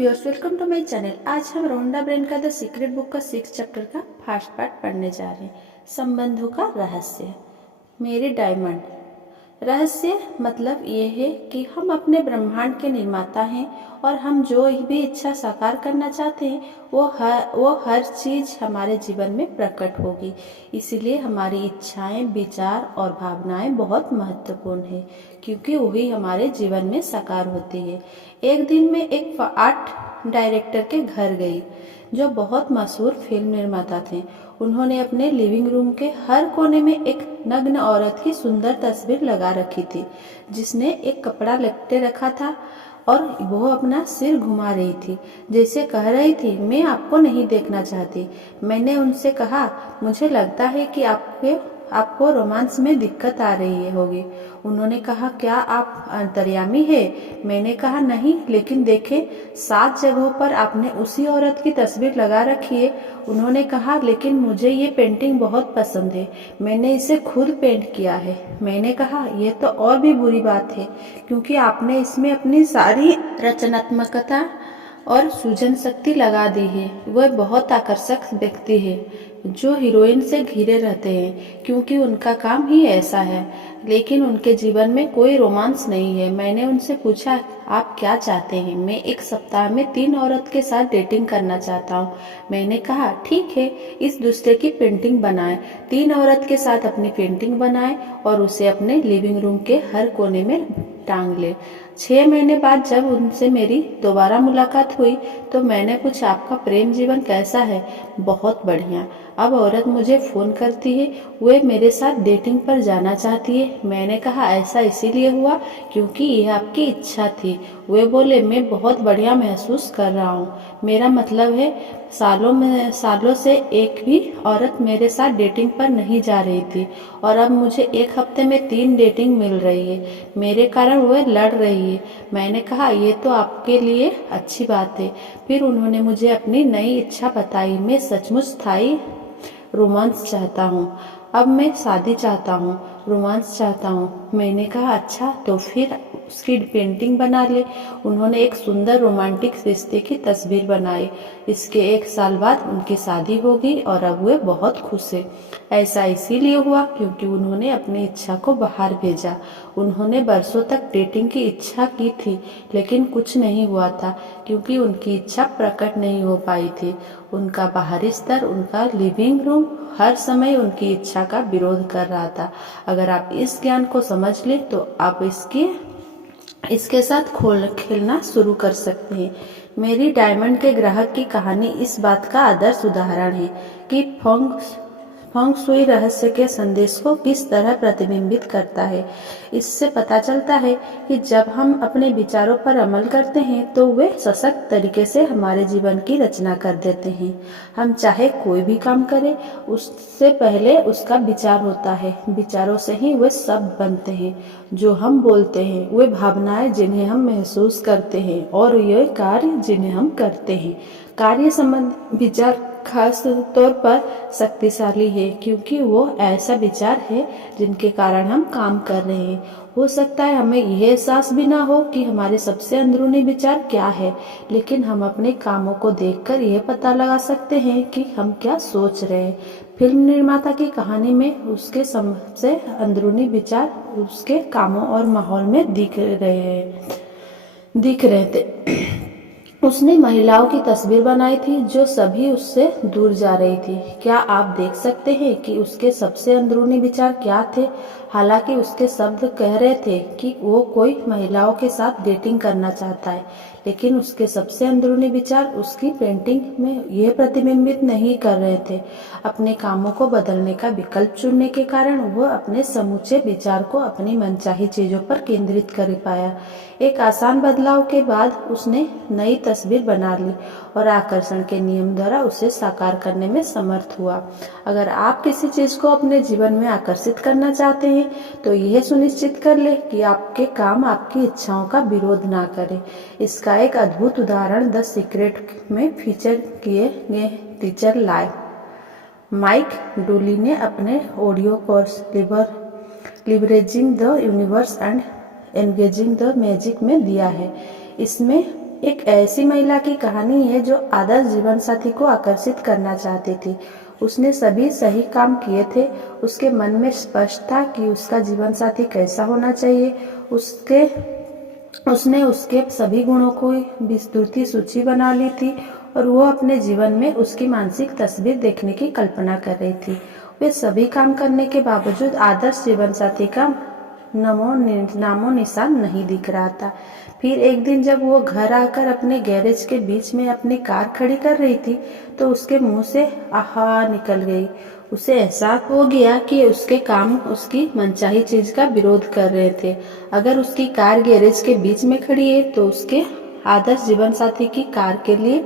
Viewers, welcome to my channel. आज हम Rhonda Byrne का द सीक्रेट बुक का 6 चैप्टर का फर्स्ट पार्ट पढ़ने जा रहे हैं, संबंधों का रहस्य। मेरी डायमंड। रहस्य मतलब ये है कि हम अपने ब्रह्मांड के निर्माता हैं और हम जो भी इच्छा साकार करना चाहते हैं वो हर चीज हमारे जीवन में प्रकट होगी। इसीलिए हमारी इच्छाएं, विचार और भावनाएं बहुत महत्वपूर्ण है, क्योंकि वही हमारे जीवन में साकार होती है। एक दिन मैं एक आर्ट डायरेक्टर के घर गई, जो बहुत मशहूर फिल्म निर्माता थे। उन्होंने अपने लिविंग रूम के हर कोने में एक नग्न औरत की सुंदर तस्वीर लगा रखी थी, जिसने एक कपड़ा लपेटे रखा था और वो अपना सिर घुमा रही थी, जैसे कह रही थी, मैं आपको नहीं देखना चाहती। मैंने उनसे कहा, मुझे लगता है कि आपको रोमांस में दिक्कत आ रही होगी। उन्होंने कहा, क्या आप अंतर्यामी है? मैंने कहा, नहीं, लेकिन देखें, 7 जगहों पर आपने उसी औरत की तस्वीर लगा रखी है। उन्होंने कहा, लेकिन मुझे ये पेंटिंग बहुत पसंद है, मैंने इसे खुद पेंट किया है। मैंने कहा, यह तो और भी बुरी बात है, क्योंकि आपने इसमें अपनी सारी रचनात्मकता और सृजन शक्ति लगा दी है। वह बहुत आकर्षक व्यक्ति है जो हीरोइन से घिरे रहते हैं, क्योंकि उनका काम ही ऐसा है, लेकिन उनके जीवन में कोई रोमांस नहीं है। मैंने उनसे पूछा, आप क्या चाहते हैं? मैं एक सप्ताह में 3 औरत के साथ डेटिंग करना चाहता हूँ। मैंने कहा, ठीक है, इस दूसरे की पेंटिंग बनाएं। 3 औरत के साथ अपनी पेंटिंग बनाएं और उसे अपने लिविंग रूम के हर कोने में टांग ले। 6 महीने बाद जब उनसे मेरी दोबारा मुलाकात हुई तो मैंने पूछा, आपका प्रेम जीवन कैसा है? बहुत बढ़िया। अब औरत मुझे फोन करती है, वे मेरे साथ डेटिंग पर जाना चाहती है। मैंने कहा, ऐसा इसीलिए हुआ क्योंकि यह आपकी इच्छा थी। वे बोले, मैं बहुत बढ़िया महसूस कर रहा हूँ। मेरा मतलब है, सालों से एक भी औरत मेरे साथ डेटिंग पर नहीं जा रही थी और अब मुझे एक हफ्ते में 3 डेटिंग मिल रही है। मेरे कारण वह लड़ रही है। मैंने कहा, ये तो आपके लिए अच्छी बात है। फिर उन्होंने मुझे अपनी नई इच्छा बताई। मैं सचमुच स्थायी रोमांस चाहता हूँ। अब मैं शादी चाहता हूँ, रोमांस चाहता हूँ। मैंने कहा, अच्छा, तो फिर उसकी पेंटिंग बना ले। उन्होंने एक सुंदर रोमांटिक रिश्ते की तस्वीर बनाई। इसके 1 साल बाद उनकी शादी हो गई और अब वे बहुत खुश है। ऐसा इसीलिए हुआ क्योंकि उन्होंने अपनी इच्छा को बाहर भेजा। उन्होंने बरसों तक डेटिंग की इच्छा की थी, लेकिन कुछ नहीं हुआ था क्योंकि उनकी इच्छा प्रकट नहीं हो पाई थी। उनका बाहरी स्तर, उनका लिविंग रूम हर समय उनकी इच्छा का विरोध कर रहा था। अगर आप इस ज्ञान को समझ ले तो आप इसके साथ खेलना शुरू कर सकते हैं। मेरी डायमंड के ग्राहक की कहानी इस बात का आदर्श उदाहरण है कि फेंग शुई रहस्य के संदेश को किस तरह प्रतिबिंबित करता है। इससे पता चलता है कि जब हम अपने विचारों पर अमल करते हैं तो वे सशक्त तरीके से हमारे जीवन की रचना कर देते हैं। हम चाहे कोई भी काम करें, उससे पहले उसका विचार होता है। विचारों से ही वे शब्द बनते हैं जो हम बोलते हैं, वे भावनाएं जिन्हें हम महसूस करते हैं, और ये कार्य जिन्हें हम करते हैं। कार्य संबंधी विचार खास तौर पर शक्तिशाली है क्योंकि वो ऐसा विचार है जिनके कारण हम काम कर रहे हैं। हो सकता है हमें यह एहसास भी ना हो कि हमारे सबसे अंदरूनी विचार क्या है, लेकिन हम अपने कामों को देखकर यह पता लगा सकते हैं कि हम क्या सोच रहे हैं। फिल्म निर्माता की कहानी में उसके सबसे अंदरूनी विचार उसके कामों और माहौल में दिख रहे थे। उसने महिलाओं की तस्वीर बनाई थी जो सभी उससे दूर जा रही थी। क्या आप देख सकते हैं कि उसके सबसे अंदरूनी विचार क्या थे? हालांकि उसके शब्द कह रहे थे कि वो कोई महिलाओं के साथ डेटिंग करना चाहता है, लेकिन उसके सबसे अंदरूनी विचार उसकी पेंटिंग में यह प्रतिबिंबित नहीं कर रहे थे। अपने कामों को बदलने का विकल्प चुनने के कारण वह अपने समूचे विचार को अपनी मनचाही चीजों पर केंद्रित कर पाया। एक आसान बदलाव के बाद उसने नई तस्वीर बना ली और आकर्षण के नियम द्वारा उसे साकार करने में समर्थ हुआ। अगर आप किसी चीज को अपने जीवन में आकर्षित करना चाहते हैं तो यह सुनिश्चित कर ले कि आपके काम आपकी इच्छाओं का विरोध ना करें। इसका एक अद्भुत उदाहरण द सीक्रेट में फीचर किए गए टीचर माइक डूली ने अपने audio course leveraging the universe and engaging the magic में दिया है। इसमें एक ऐसी महिला की कहानी है जो आदर्श जीवन साथी को आकर्षित करना चाहती थी। उसने सभी सही काम किए थे। उसके मन में स्पष्ट था कि उसका जीवन साथी कैसा होना चाहिए। उसने उसके सभी गुणों को विस्तृत सूची बना ली थी और वो अपने जीवन में उसकी मानसिक तस्वीर देखने की कल्पना कर रही थी। वे सभी काम करने के बावजूद आदर्श जीवन साथी का नामो निशान नहीं दिख रहा था। फिर एक दिन जब वो घर आकर अपने गैरेज के बीच में अपनी कार खड़ी कर रही थी तो उसके मुंह से आहा निकल गई। उसे एहसास हो गया कि उसके काम उसकी मनचाही चीज का विरोध कर रहे थे। अगर उसकी कार गैरेज के बीच में खड़ी है तो उसके आदर्श जीवन साथी की कार के लिए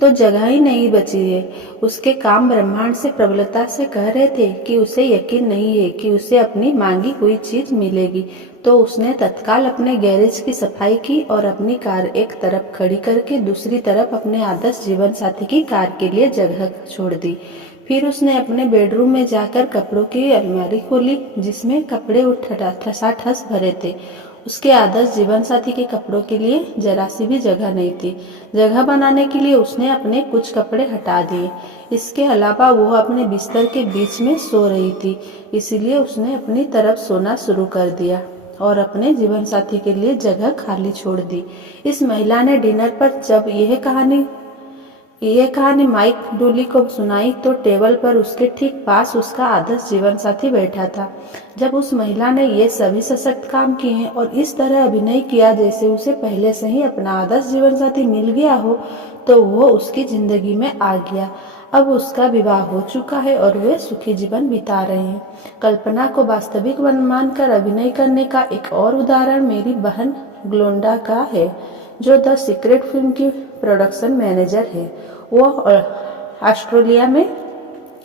तो जगह ही नहीं बची है। उसके काम ब्रह्मांड से प्रबलता से कह रहे थे कि उसे यकीन नहीं है कि उसे अपनी मांगी हुई चीज मिलेगी। तो उसने तत्काल अपने गैरेज की सफाई की और अपनी कार एक तरफ खड़ी करके दूसरी तरफ अपने आदर्श जीवन साथी की कार के लिए जगह छोड़ दी। फिर उसने अपने बेडरूम में जाकर कपड़ों की अलमारी खोली जिसमें कपड़े ठसाठस भरे थे। उसके आदर्श जीवन साथी के कपड़ों के लिए जरा सी भी जगह नहीं थी। जगह बनाने के लिए उसने अपने कुछ कपड़े हटा दिए। इसके अलावा वह अपने बिस्तर के बीच में सो रही थी, इसलिए उसने अपनी तरफ सोना शुरू कर दिया और अपने जीवन साथी के लिए जगह खाली छोड़ दी। इस महिला ने डिनर पर जब यह कहानी माइक डूली को सुनाई तो टेबल पर उसके ठीक पास उसका आदर्श जीवन साथी बैठा था। जब उस महिला ने ये सभी सशक्त काम किए और इस तरह अभिनय किया जैसे उसे पहले से ही अपना आदर्श जीवन साथी मिल गया हो तो वो उसकी जिंदगी में आ गया। अब उसका विवाह हो चुका है और वे सुखी जीवन बिता रहे हैं। कल्पना को वास्तविक मानकर अभिनय करने का एक और उदाहरण मेरी बहन ग्लोंडा का है, जो द सीक्रेट फिल्म की प्रोडक्शन मैनेजर है। वो ऑस्ट्रेलिया में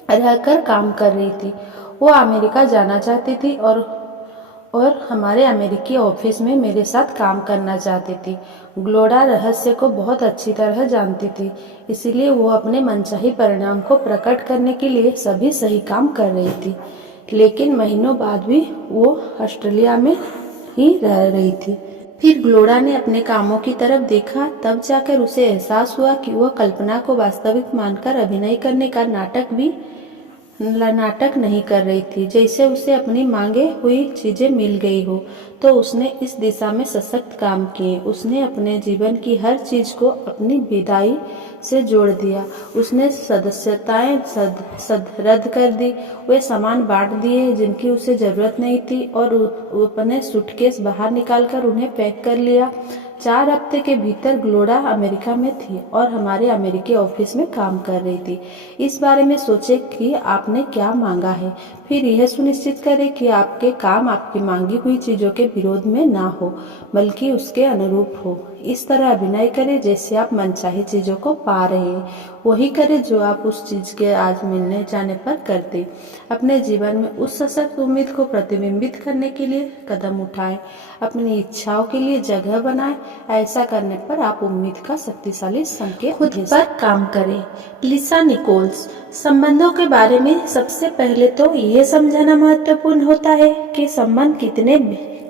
रहकर काम कर रही थी। वो अमेरिका जाना चाहती थी और हमारे अमेरिकी ऑफिस में मेरे साथ काम करना चाहती थी। ग्लोडा रहस्य को बहुत अच्छी तरह जानती थी, इसीलिए वो अपने मनचाही परिणाम को प्रकट करने के लिए सभी सही काम कर रही थी। लेकिन महीनों बाद भी वो ऑस्ट्रेलिया में ही रह रही थी। फिर ग्लोडा ने अपने कामों की तरफ देखा, तब जाकर उसे एहसास हुआ कि वह कल्पना को वास्तविक मानकर अभिनय करने का नाटक नहीं कर रही थी, जैसे उसे अपनी मांगे हुई चीजें मिल गई हो। तो उसने इस दिशा में सशक्त काम किए। उसने अपने जीवन की हर चीज को अपनी विदाई से जोड़ दिया। उसने सदस्यताएं रद्द कर दी, वे सामान बांट दिए जिनकी उसे जरूरत नहीं थी और अपने सूटकेस बाहर निकालकर उन्हें पैक कर लिया। 4 हफ्ते के भीतर ग्लोडा अमेरिका में थी और हमारे अमेरिकी ऑफिस में काम कर रही थी। इस बारे में सोचे कि आपने क्या मांगा है, फिर यह सुनिश्चित करें कि आपके काम आपकी मांगी हुई चीजों के विरोध में ना हो, बल्कि उसके अनुरूप हो। इस तरह अभिनय करें जैसे आप मनचाही चीजों को पा रहे हैं। वही करें जो आप उस चीज के आज मिलने जाने पर करते। अपने जीवन में उस सशक्त उम्मीद को प्रतिबिंबित करने के लिए कदम उठाएं। अपनी इच्छाओं के लिए जगह बनाएं। ऐसा करने पर आप उम्मीद का शक्तिशाली संकेत खुद पर काम करें। लिसा निकोल्स। संबंधों के बारे में सबसे पहले तो यह समझना महत्वपूर्ण होता है कि संबंध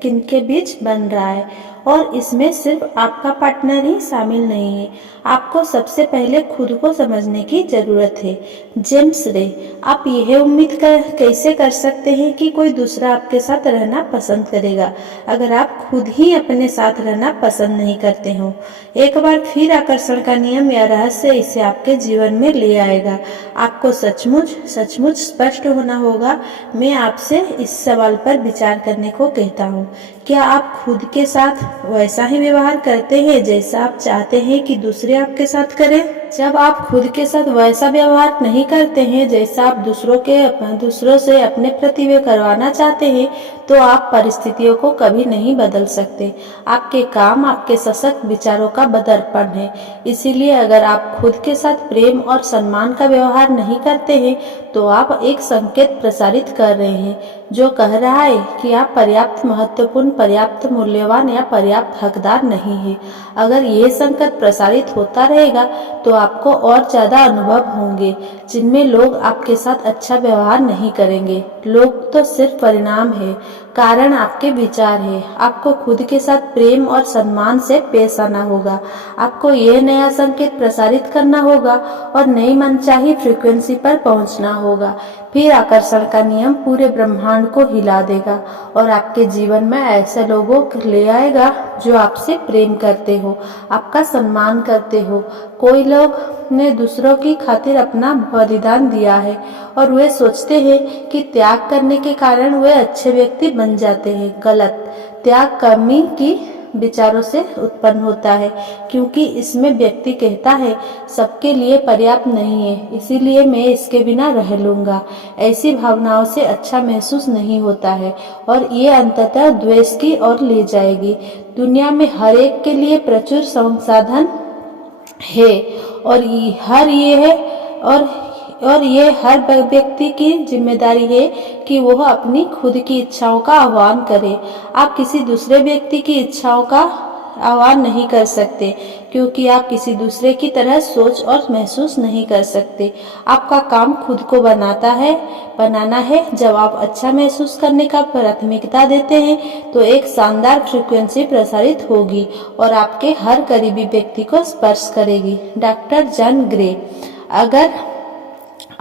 किनके बीच बन रहा है और इसमें सिर्फ आपका पार्टनर ही शामिल नहीं है। आपको सबसे पहले खुद को समझने की जरूरत है। जेम्स रे। आप यह उम्मीद कैसे कर सकते हैं कि कोई दूसरा आपके साथ रहना पसंद करेगा अगर आप खुद ही अपने साथ रहना पसंद नहीं करते हो। एक बार फिर आकर्षण का नियम या रहस्य इसे आपके जीवन में ले आएगा। आपको सचमुच स्पष्ट होना होगा। मैं आपसे इस सवाल पर विचार करने को कहता हूँ, क्या आप खुद के साथ वैसा ही व्यवहार करते हैं जैसा आप चाहते हैं कि दूसरे आपके साथ करें? जब आप खुद के साथ वैसा व्यवहार नहीं करते हैं जैसा आप दूसरों से अपने प्रति करवाना चाहते हैं तो आप परिस्थितियों को कभी नहीं बदल सकते। आपके काम आपके सशक्त विचारों का दर्पण है। इसीलिए अगर आप खुद के साथ प्रेम और सम्मान का व्यवहार नहीं करते हैं तो आप एक संकेत प्रसारित कर रहे हैं जो कह रहा है कि आप पर्याप्त महत्वपूर्ण, पर्याप्त मूल्यवान या पर्याप्त हकदार नहीं है। अगर ये संकट प्रसारित होता रहेगा तो आपको और ज्यादा अनुभव होंगे जिनमें लोग आपके साथ अच्छा व्यवहार नहीं करेंगे। लोग तो सिर्फ परिणाम है, कारण आपके विचार है। आपको खुद के साथ प्रेम और सम्मान से पेश आना होगा। आपको यह नया संकेत प्रसारित करना होगा और नई मनचाही फ्रीक्वेंसी पर पहुंचना होगा। फिर आकर्षण का नियम पूरे ब्रह्मांड को हिला देगा और आपके जीवन में ऐसे लोगों को ले आएगा जो आपसे प्रेम करते हो, आपका सम्मान करते हो। कोई लोग ने दूसरों की खातिर अपना बलिदान दिया है और वे सोचते हैं कि त्याग करने के कारण वे अच्छे व्यक्ति बन जाते हैं। गलत। त्याग कमी की विचारों से उत्पन्न होता है, क्योंकि इसमें व्यक्ति कहता है सबके लिए पर्याप्त नहीं है, इसीलिए मैं इसके बिना रह लूंगा। ऐसी भावनाओं से अच्छा महसूस नहीं होता है और ये अंततः द्वेष की ओर ले जाएगी। दुनिया में हर एक के लिए प्रचुर संसाधन है और ये हर व्यक्ति की जिम्मेदारी है कि वह अपनी खुद की इच्छाओं का आह्वान करे। आप किसी दूसरे व्यक्ति की इच्छाओं का आह्वान नहीं कर सकते, क्योंकि आप किसी दूसरे की तरह सोच और महसूस नहीं कर सकते। आपका काम खुद को बनाना है। जब आप अच्छा महसूस करने का प्राथमिकता देते हैं तो एक शानदार फ्रीक्वेंसी प्रसारित होगी और आपके हर करीबी व्यक्ति को स्पर्श करेगी। Doctor John grey. अगर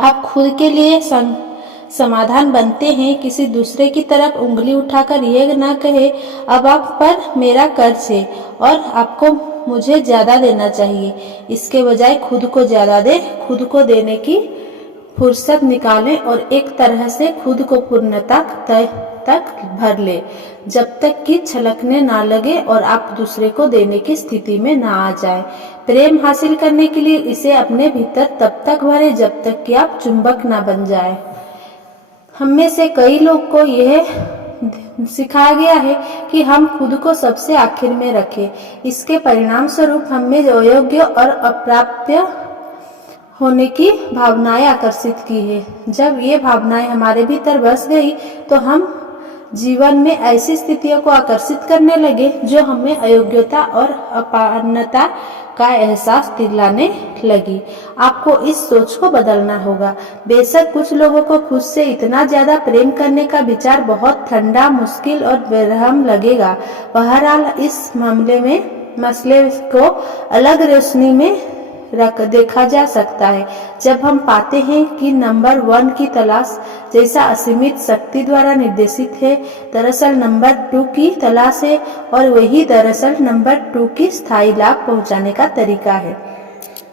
आप खुद के लिए समाधान बनते हैं, किसी दूसरे की तरफ उंगली उठाकर यह ना कहे अब आप पर मेरा कर्ज है और आपको मुझे ज्यादा देना चाहिए। इसके बजाय खुद को ज्यादा दे, खुद को देने की फुर्सत निकालें और एक तरह से खुद को पूर्णता तक भर ले, जब तक कि छलकने ना लगे और आप दूसरे को देने की स्थिति में ना आ जाए। प्रेम हासिल करने के लिए इसे अपने भीतर तब तक भरें जब तक कि आप चुंबक ना बन जाए। हम में से कई लोग को यह सिखाया गया है कि हम खुद को सबसे आखिर में रखें। इसके परिणाम स्वरूप हम में अयोग्य और अप्राप्य होने की भावनाएं आकर्षित की है। जब ये भावनाएं हमारे भीतर बस गई तो हम जीवन में ऐसी स्थितियों को आकर्षित करने लगे जो हमें अयोग्यता और अपात्रता का एहसास दिलाने लगी। आपको इस सोच को बदलना होगा। बेशक कुछ लोगों को खुद से इतना ज्यादा प्रेम करने का विचार बहुत ठंडा, मुश्किल और बेरहम लगेगा। बहरहाल इस मसले को अलग रोशनी में देखा जा सकता है जब हम पाते हैं कि नंबर 1 की तलाश जैसा असीमित शक्ति द्वारा निर्देशित है, दरअसल नंबर 2 की तलाश है और वही दरअसल नंबर 2 की स्थायी लाभ पहुंचाने का तरीका है।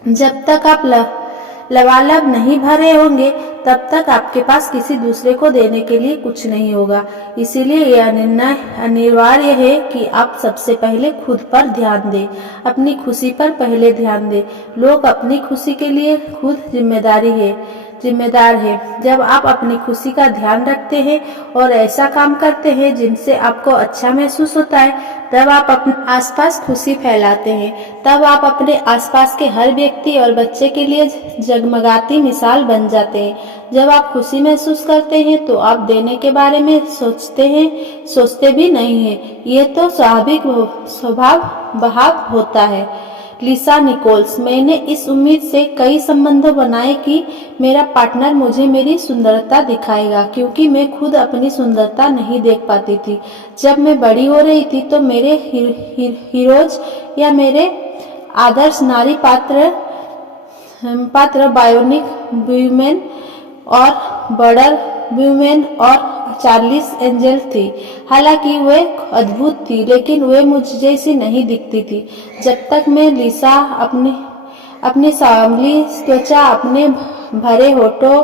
जब तक आप लबालब नहीं भरे होंगे तब तक आपके पास किसी दूसरे को देने के लिए कुछ नहीं होगा। इसीलिए यह निर्णय अनिवार्य है कि आप सबसे पहले खुद पर ध्यान दें, अपनी खुशी पर पहले ध्यान दें। लोग अपनी खुशी के लिए खुद जिम्मेदार है। जब आप अपनी खुशी का ध्यान रखते हैं और ऐसा काम करते हैं जिनसे आपको अच्छा महसूस होता है, तब आप अपने आसपास खुशी फैलाते हैं। तब आप अपने आसपास के हर व्यक्ति और बच्चे के लिए जगमगाती मिसाल बन जाते हैं। जब आप खुशी महसूस करते हैं तो आप देने के बारे में सोचते भी नहीं हैं। ये तो स्वाभाविक स्वभाव होता है। लिसा निकोल्स। मैंने इस उम्मीद से कई संबंध बनाए कि मेरा पार्टनर मुझे मेरी सुंदरता दिखाएगा, क्योंकि मैं खुद अपनी सुंदरता नहीं देख पाती थी। जब मैं बड़ी हो रही थी तो मेरे हीरोज या मेरे आदर्श नारी पात्र बायोनिक वुमेन और बर्डर वुमेन और चार्लिस एंजल थी। हालांकि वे अद्भुत थी, लेकिन वे मुझ जैसी नहीं दिखती थी। जब तक मैं लिसा अपनी सांवली त्वचा, अपने भरे होठों,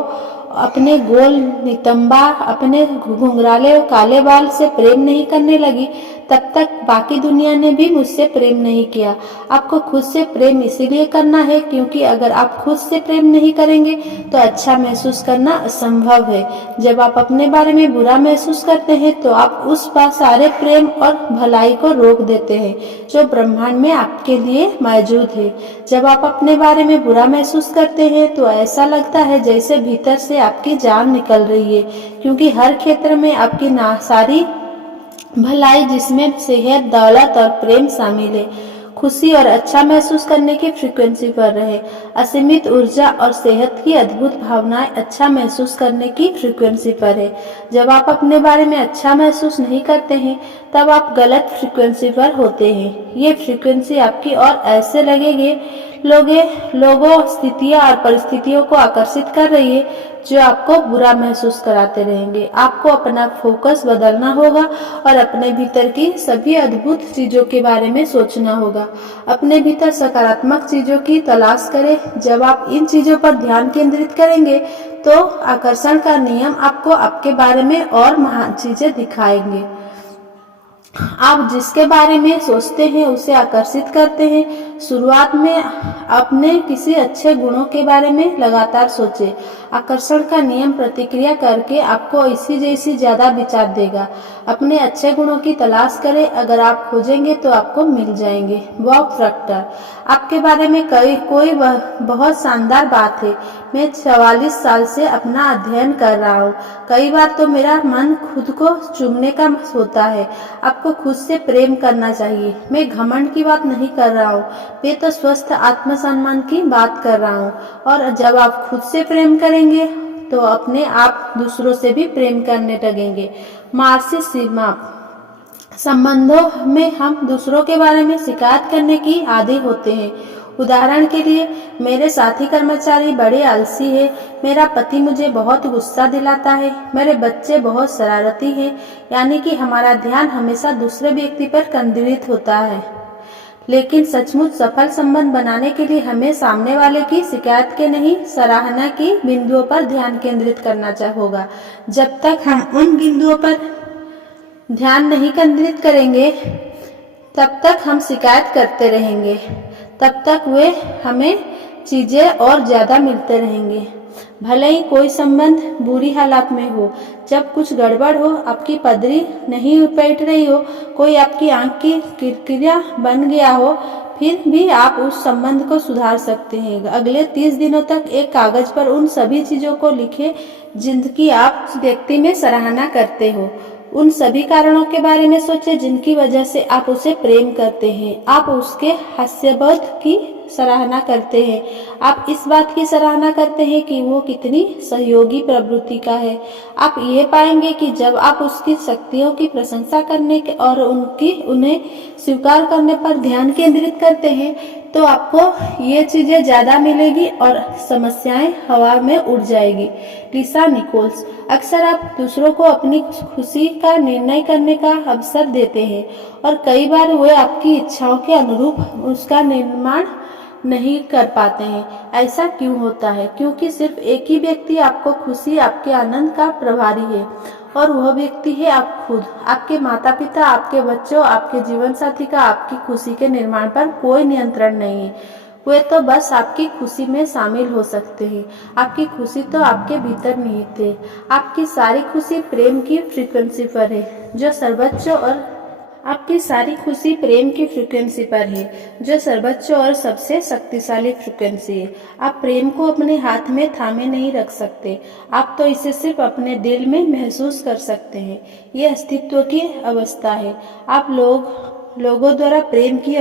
अपने गोल नितंबा, अपने घुंघराले काले बाल से प्रेम नहीं करने लगी, तब तक बाकी दुनिया ने भी मुझसे प्रेम नहीं किया। आपको खुद से प्रेम इसीलिए करना है क्योंकि अगर आप खुद से प्रेम नहीं करेंगे तो अच्छा महसूस करना असंभव है। जब आप अपने बारे में बुरा महसूस करते हैं तो आप उस सारे प्रेम और भलाई को रोक देते हैं जो ब्रह्मांड में आपके लिए मौजूद है। जब आप अपने बारे में बुरा महसूस करते हैं तो ऐसा लगता है जैसे भीतर से आपकी जान निकल रही है, क्योंकि हर क्षेत्र में आपकी सारी भलाई जिसमें सेहत, दौलत और प्रेम शामिल है। खुशी और अच्छा महसूस करने की फ्रीक्वेंसी पर रहे। असीमित ऊर्जा और सेहत की अद्भुत भावनाएं अच्छा महसूस करने की फ्रीक्वेंसी पर है। जब आप अपने बारे में अच्छा महसूस नहीं करते हैं तब आप गलत फ्रीक्वेंसी पर होते हैं। ये फ्रीक्वेंसी आपकी और ऐसे लोगों, स्थितियां और परिस्थितियों को आकर्षित कर रही है जो आपको बुरा महसूस कराते रहेंगे। आपको अपना फोकस बदलना होगा और अपने भीतर की सभी अद्भुत चीजों के बारे में सोचना होगा। अपने भीतर सकारात्मक चीजों की तलाश करें। जब आप इन चीजों पर ध्यान केंद्रित करेंगे तो आकर्षण का नियम आपको आपके बारे में और महान चीजें दिखाएंगे। आप जिसके बारे में सोचते हैं उसे आकर्षित करते हैं। शुरुआत में अपने किसी अच्छे गुणों के बारे में लगातार सोचें। आकर्षण का नियम प्रतिक्रिया करके आपको इसी जैसी ज्यादा विचार देगा। अपने अच्छे गुणों की तलाश करें। अगर आप खोजेंगे तो आपको मिल जाएंगे। बॉब प्रॉक्टर, आपके बारे में कोई बहुत शानदार बात है। मैं 44 साल से अपना अध्ययन कर रहा हूँ। कई बार तो मेरा मन खुद को चूमने का होता है। आपको खुद से प्रेम करना चाहिए। मैं घमंड की बात नहीं कर रहा हूँ, मैं तो स्वस्थ आत्मसम्मान की बात कर रहा हूँ। और जब आप खुद से प्रेम करेंगे तो अपने आप दूसरों से भी प्रेम करने लगेंगे। मार्सी सिमाप, संबंधों में हम दूसरों के बारे में शिकायत करने की आदी होते हैं। उदाहरण के लिए, मेरे साथी कर्मचारी बड़े आलसी हैं, मेरा पति मुझे बहुत गुस्सा दिलाता है, मेरे बच्चे बहुत शरारती हैं। यानी कि हमारा ध्यान हमेशा दूसरे व्यक्ति पर केंद्रित होता है। लेकिन सचमुच सफल संबंध बनाने के लिए हमें सामने वाले की शिकायत के नहीं, सराहना की बिंदुओं पर ध्यान केंद्रित करना होगा। जब तक हम उन बिंदुओं पर ध्यान नहीं केंद्रित करेंगे तब तक हम शिकायत करते रहेंगे, तब तक वे हमें चीजें और ज्यादा मिलते रहेंगे। भले ही कोई संबंध बुरी हालत में हो, जब कुछ गड़बड़ हो, आपकी पदरी नहीं बैठ रही हो, कोई आपकी आंख की किरकिरा बन गया हो, फिर भी आप उस संबंध को सुधार सकते हैं। अगले 30 दिनों तक एक कागज पर उन सभी चीजों को लिखें जिनकी आप उस व्यक्ति में सराहना करते हो। उन सभी कारणों के बारे में सोचें जिनकी वजह से आप उसे प्रेम करते हैं। आप उसके हास्यबोध की सराहना करते हैं। आप इस बात की सराहना करते हैं कि वो कितनी सहयोगी प्रवृत्ति का है। आप ये पाएंगे कि जब आप उसकी शक्तियों की प्रशंसा करने के और उन्हें स्वीकार करने पर ध्यान केंद्रित करते हैं तो आपको ये चीजें ज्यादा मिलेगी और समस्याएं हवा में उड़ जाएगी। लिसा निकोल्स, अक्सर आप दूसरों को अपनी खुशी का निर्णय करने का अवसर देते हैं और कई बार वे आपकी इच्छाओं के अनुरूप उसका निर्माण नहीं कर पाते हैं। ऐसा क्यों होता है? क्योंकि सिर्फ एक ही व्यक्ति आपको खुशी, आपके आनंद का प्रभारी है और वह व्यक्ति है आप खुद। आपके माता पिता, आपके बच्चों, आपके जीवन साथी का आपकी खुशी के निर्माण पर कोई नियंत्रण नहीं है। वे तो बस आपकी खुशी में शामिल हो सकते हैं। आपकी खुशी तो आपके भीतर निहित है। आपकी सारी खुशी प्रेम की फ्रीक्वेंसी पर है जो सर्वोच्च और आपकी सारी खुशी प्रेम की फ्रीक्वेंसी पर है जो सर्वोच्च और सबसे शक्तिशाली फ्रीक्वेंसी है। आप प्रेम को अपने हाथ में थामे नहीं रख सकते, आप तो इसे सिर्फ अपने दिल में महसूस कर सकते हैं। यह अस्तित्व की अवस्था है। आप लोगों द्वारा प्रेम की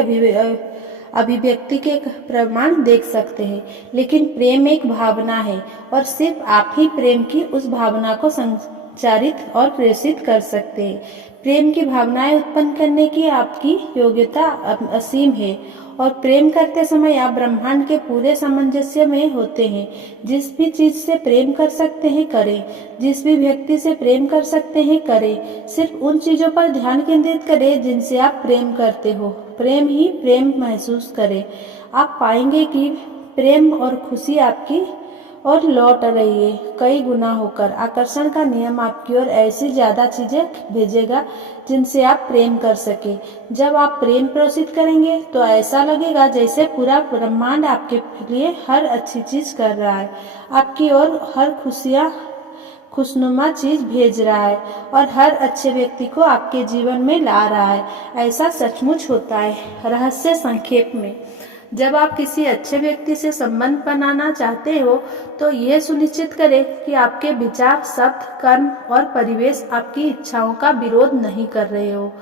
अभिव्यक्ति के प्रमाण देख सकते हैं, लेकिन प्रेम एक भावना है और सिर्फ आप ही प्रेम की उस भावना को संचारित और प्रेषित कर सकते हैं। प्रेम की भावनाएं उत्पन्न करने की आपकी योग्यता असीम है और प्रेम करते समय आप ब्रह्मांड के पूरे सामंजस्य में होते हैं। जिस भी चीज से प्रेम कर सकते हैं करें, जिस भी व्यक्ति से प्रेम कर सकते हैं करें। सिर्फ उन चीजों पर ध्यान केंद्रित करें जिनसे आप प्रेम करते हो। प्रेम ही प्रेम महसूस करें। आप पाएंगे कि प्रेम और खुशी आपकी और लौट रही है कई गुना होकर। आकर्षण का नियम आपकी ओर ऐसी ज्यादा चीजें भेजेगा जिनसे आप प्रेम कर सके। जब आप प्रेम प्रोषित करेंगे तो ऐसा लगेगा जैसे पूरा ब्रह्मांड आपके लिए हर अच्छी चीज कर रहा है, आपकी ओर हर खुशनुमा चीज भेज रहा है और हर अच्छे व्यक्ति को आपके जीवन में ला रहा है। ऐसा सचमुच होता है। रहस्य संक्षेप में, जब आप किसी अच्छे व्यक्ति से संबंध बनाना चाहते हो तो यह सुनिश्चित करें कि आपके विचार, शब्द, कर्म और परिवेश आपकी इच्छाओं का विरोध नहीं कर रहे हो।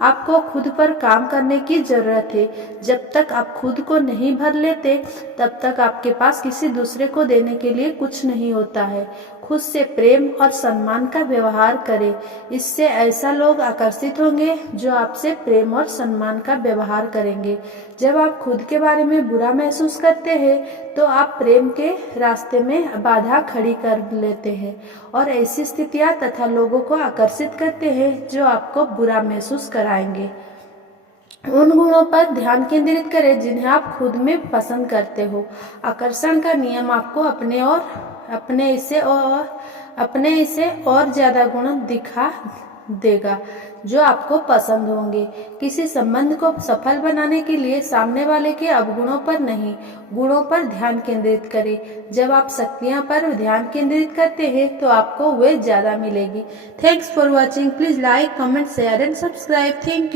आपको खुद पर काम करने की जरूरत है। जब तक आप खुद को नहीं भर लेते तब तक आपके पास किसी दूसरे को देने के लिए कुछ नहीं होता है। खुद से प्रेम और सम्मान का व्यवहार करें। इससे ऐसा लोग आकर्षित होंगे जो आपसे प्रेम और सम्मान का व्यवहार करेंगे। जब आप खुद के बारे में बुरा महसूस करते हैं तो आप प्रेम के रास्ते में बाधा खड़ी कर लेते हैं और ऐसी स्थितियां तथा लोगों को आकर्षित करते हैं जो आपको बुरा महसूस कराएंगे। उन गुणों पर ध्यान केंद्रित करें जिन्हें आप खुद में पसंद करते हो। आकर्षण का नियम आपको अपने इसे और ज्यादा गुण दिखा देगा जो आपको पसंद होंगे। किसी संबंध को सफल बनाने के लिए सामने वाले के अवगुणों पर नहीं, गुणों पर ध्यान केंद्रित करें। जब आप शक्तियां पर ध्यान केंद्रित करते हैं तो आपको वे ज्यादा मिलेगी। Thanks for watching. Please like, comment, share and subscribe. Thank you.